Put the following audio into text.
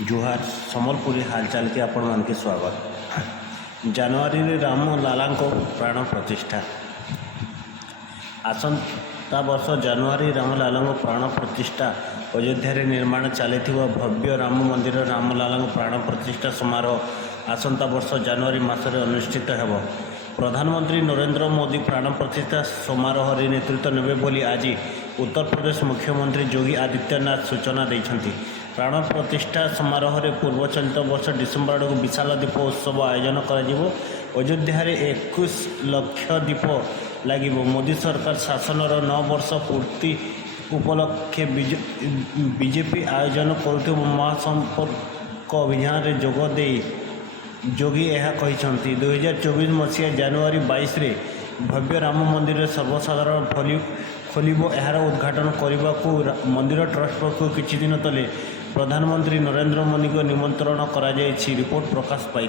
जुहार सम्बलपुरी हालचाल के आपण मान के स्वागत। जनवरी रे राम लाला प्राण प्रतिष्ठा आसंता वर्ष जनवरी रामलाला प्राण प्रतिष्ठा अयोध्या निर्माण चली भव्य राम मंदिर रामलाला प्राण प्रतिष्ठा समारोह आसंता वर्ष जनवरी मासरे अनुष्ठित हेब। प्रधानमंत्री नरेंद्र मोदी प्राण प्रतिष्ठा समारोह नेतृत्व नेबे बोली आज उत्तर प्रदेश मुख्यमंत्री योगी आदित्यनाथ सूचना देइछन्ति। प्राण प्रतिष्ठा समारोह रे पूर्व चलित वर्ष डिसेम्बर आड़ विशाल दीप उत्सव आयोजन कर अयोध्या 21 लाख दीप लगे। मोदी सरकार शासनर 9 वर्ष पूर्ति उपलक्षे बीजेपी आयोजन करुवा महासंपर्क अभियान में जोगदे योगी यह कहते 2024 मसीहा जनवरी 22 रे भव्य राम मंदिर सर्वसाधारण खोलिब। यार उद्घाटन करने को मंदिर ट्रस्ट पक्ष किछि दिन तले प्रधानमंत्री नरेंद्र मोदी को निमंत्रण करा रिपोर्ट प्रकाश पाई।